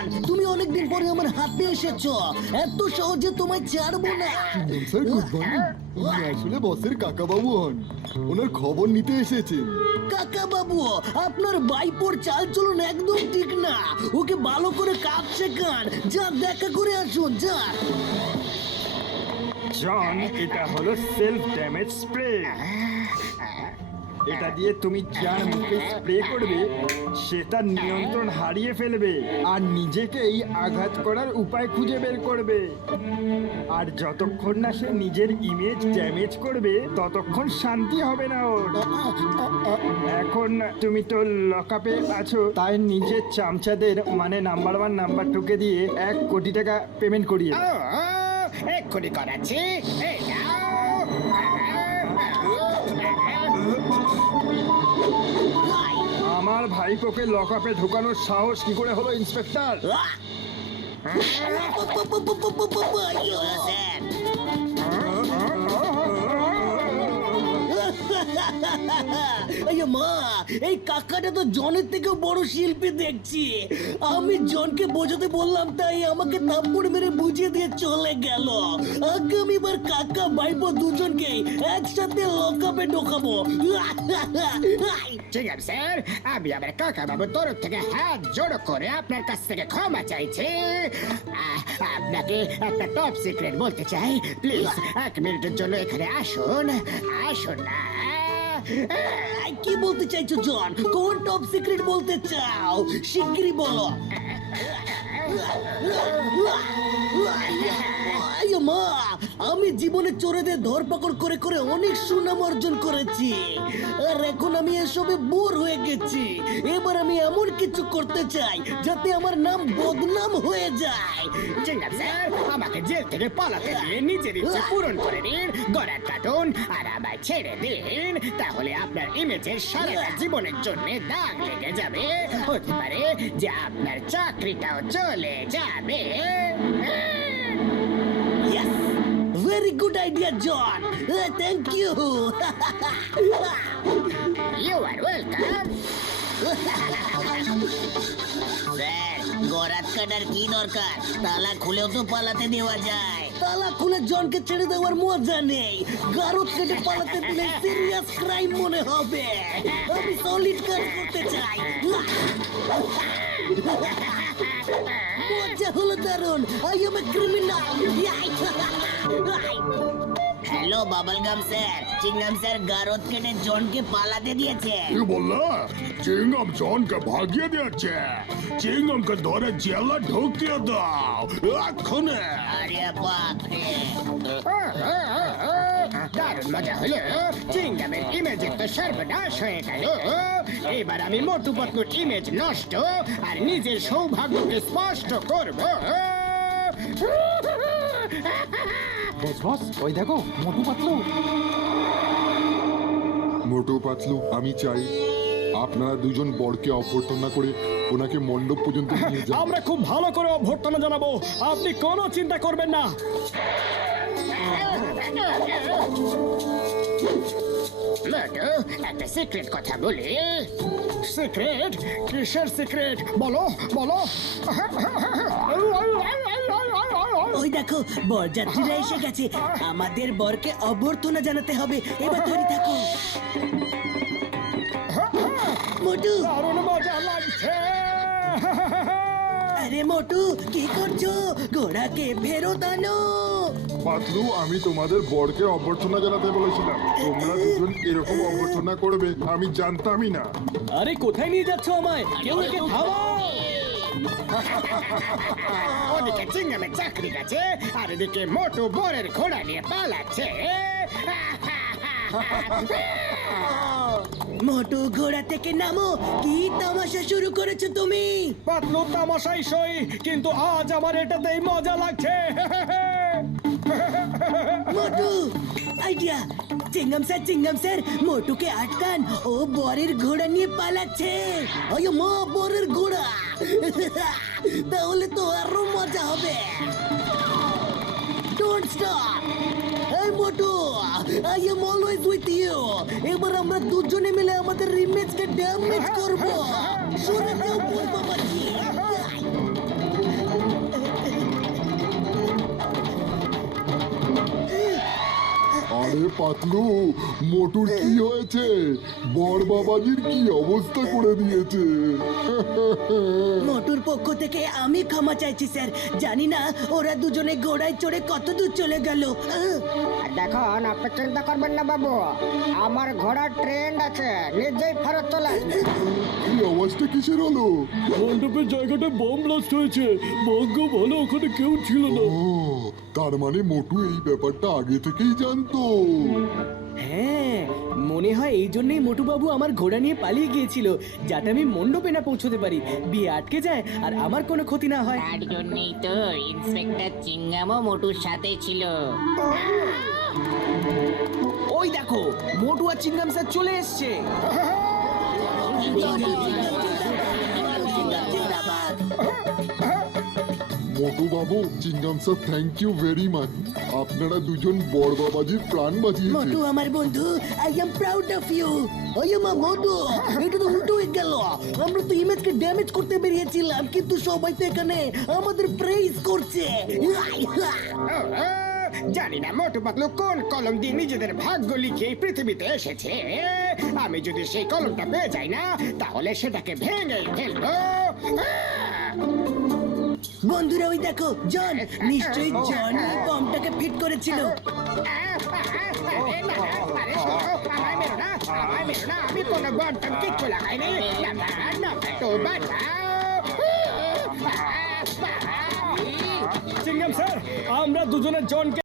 জন, তুমি অনেকদিন পরে আমার হাতে এসেছো, এত সহজে তোমায় ছাড়বো না। Sir good morning. উনি আসলে বসের কাকাবাবু হন, ওনার খবর নিতে এসেছেন। কাকা বাবু, আপনার বাইপোর চাল চলন একদম ঠিক না, ওকে ভালো করে কাজ শেখান। যা দেখা করে আসুন, যা। জন, এটা হলো সেলফ ড্যামেজ স্প্রে। এটা দিয়ে তুমি যার মুখে স্প্রে করবে সে তার নিয়ন্ত্রণ হারিয়ে ফেলবে আর নিজেকেই আঘাত করার উপায় খুঁজে বের করবে। আর যতক্ষণ না সে নিজের ইমেজ ড্যামেজ করবে ততক্ষণ শান্তি হবে না ওর। এখন তুমি তো লকআপে আছো, তাই নিজের চামচাদের মানে নাম্বার 1 নাম্বার 2কে দিয়ে 1 কোটি টাকা পেমেন্ট করিয়ে দাও। এক্ষুনি করাচ্ছি। এই নাও। আমার ভাইপোকে লকআপে ঢোকানোর সাহস কি করে হলো ইন্সপেক্টর? মা, এই কাকাটা তো জনের থেকেও বড় শিল্পী দেখছি। আমি জনকে বোঝাতে বললাম তাই আমাকে থাপ্পড় মেরে বুঝিয়ে দিয়ে চলে গেল। আগামীবার কাকা ভাইপো দুজনকে একসাথে লকআপে ঢোকাবো। ঠিক আছে স্যার, আমি আমার কাকা বাবুর তরফ থেকে হাত জোড়ো করে আপনার কাছ থেকে ক্ষমা চাইছি। আপনাকে একটা টপ সিক্রেট বলতে চাই। প্লিজ 1 মিনিটের জন্য এখানে আসুন। আসুন না। কি বলতে চাইছো জন? কোন টপ সিক্রেট বলতে চাও? শিগগিরই বলো। মা, আমি জীবনে চোরেদের ধরপাকড় করে করে অনেক সুনাম অর্জন করেছি, আর এখন আমি এসবে বোর হয়ে গেছি। এবার আমি এমন কিছু করতে চাই যাতে আমার নাম বদনাম হয়ে যায়। ঠিক আছে স্যার, আমাকে জেল থেকে পালাতে দিয়ে নিজের ইচ্ছে পূরণ করে নিন, গড়ার কাটুন আর আমায় ছেড়ে দিন। তাহলে আপনার ইমেজের সারাটা জীবনের জন্য দাগ লেগে যাবে। হতে পারে যে আপনার চাকরিটাও চলে যাবে। Very good idea John, thank you. You are welcome. Sir, গরাত কাটার কি দরকার? তালা খুলেও তো পালাতে দেওয়া যায়। তালা খুলে জনকে ছেড়ে দেওয়ার মজা নেই। গারদ কেটে পালাতে দিলে সিরিয়াস ক্রাইম মনে হবে। আমি সলিড কাজ করতে চাই। মজা হলো দারুণ। I am a criminal. Hello bubblegum sir, Chingum sir গারদ কেটে জনকে পালাতে দিয়েছে। কি বললা? চিংগাম জনকে ভাগিয়ে দিয়েছে। চিংগামকে ধরে জেলে ঢুকিয়ে দাও এক্ষুনি। আরে বাপ রে। দারুণ মজা হলো। চিংগামের ইমেজের তো সর্বনাশ হয়ে গেল। এবার আমি মোটু পাতলুর ইমেজ নষ্ট আর নিজের সৌভাগ্যকে স্পষ্ট করব। বস বস, ওই দেখো মোটু পাতলু। মোটু পাতলু, আমি চাই আপনারা দুজন বরকে অভ্যর্থনা করে ওনাকে মণ্ডপ পর্যন্ত নিয়ে যান। আমরা খুব ভালো করে অভ্যর্থনা জানাবো, আপনি কোনো চিন্তা করবেন না। মোটু, একটা সিক্রেট কথা বলি। সিক্রেট? কিসের সিক্রেট? বলো বলো। ওই দেখো বরযাত্রীরা এসে গেছে। আমাদের বরকে অভ্যর্থনা জানাতে হবে। এবার তৈরি থাকো। মোটু, দারুণ মজা লাগছে। আরে মোটু কি করছো? ঘোড়াকে ফেরত আনো। পাতলু, আমি তোমাদের বরকে অভ্যর্থনা জানাতে বলেছিলাম। তোমরা দুজন এরকম অভ্যর্থনা করবে আমি জানতামই না। আরে কোথায় নিয়ে যাচ্ছ আমায়? কেউ একে থামাও। ওদিকে চিংগামের চাকরি গেছে আর এদিকে মোটু বরের ঘোড়া নিয়ে পালাচ্ছে। মোটু ঘোড়া থেকে নামো। কি তামাশা শুরু করেছো তুমি? পাতলু তামাশাই সই, কিন্তু আজ আমার এটাতেই মজা লাগছে। মোটু, আইডিয়া। চিংগাম স্যার মোটুকে আটকান, ও বরের ঘোড়া নিয়ে পালাচ্ছে। আয়ো মা, বরের ঘোড়া। তাহলে তো আরো মজা হবে। Don't stop. এই Motu, I am always with you. এবার আমরা দুজনে মিলে আমাদের ইমেজকে ড্যামেজ করব। সরে যাও বল বাবা। পাতলু, মোটুর কি হয়েছে? বড় বাবাজির কি অবস্থা করে দিয়েছে? মোটুর পক্ষ থেকে আমি ক্ষমা চাইছি স্যার। জানি না ওরা দুজনে ঘোড়ায় চড়ে কত দূর চলে গেল। দেখুন, আপনি চিন্তা করবেন না বাবু, আমার ঘোড়ার ট্রেন্ড আছে, নিজেই ফেরত চলে আসবে। এই আওয়াজটা কিসের হলো? মণ্ডপের জায়গাটা বম ব্লাস্ট হয়েছে, ভাগ্য ভালো ওখানে কেউ ছিল না। ও, তার মানে মোটু এই ব্যাপারটা আগে থেকেই জানতো। হ্যাঁ, মনে হয় এই জন্যই মোটুবাবু আমার ঘোড়া নিয়ে পালিয়ে গিয়েছিল, যাতে আমি মণ্ডপে না পৌঁছতে পারি, বিয়ে আটকে যায় আর আমার কোনো ক্ষতি না হয়। তার জন্যই তো ইন্সপেক্টর চিঙ্গামও মোটুর সাথে ছিল। ওই দেখো, মোটু আর চিংগাম স্যার চলে এসছে। মোটু বাবু, Chingum sir, thank you very much. আপনারা দুজন বড় বাবাজির প্রাণ বাঁচিয়েছেন। মোটু আমার বন্ধু, I am proud of you. ওই মা মোটু, এটা তো উল্টো হয়ে গেল। আমরা তো ইমেজকে ড্যামেজ করতে বেরিয়েছিলাম, কিন্তু সবাই তো এখানে আমাদের প্রেইজ করছে। জানি না মোটু পাতলু কোন কলম দিয়ে নিজেদের ভাগ্য লিখে এই পৃথিবীতে এসেছে। আমি যদি সেই কলমটা পেয়ে যাই না, তাহলে সেটাকে ভেঙে ফেলবো। বন্ধুরা ওই দেখো, জন, নিশ্চয়ই জন এই বমটাকে ফিট করেছিল। আমি কোনো বন্টন কিচ্ছু লাগাইনি। চিংগাম স্যার, আমরা দুজনে জনকে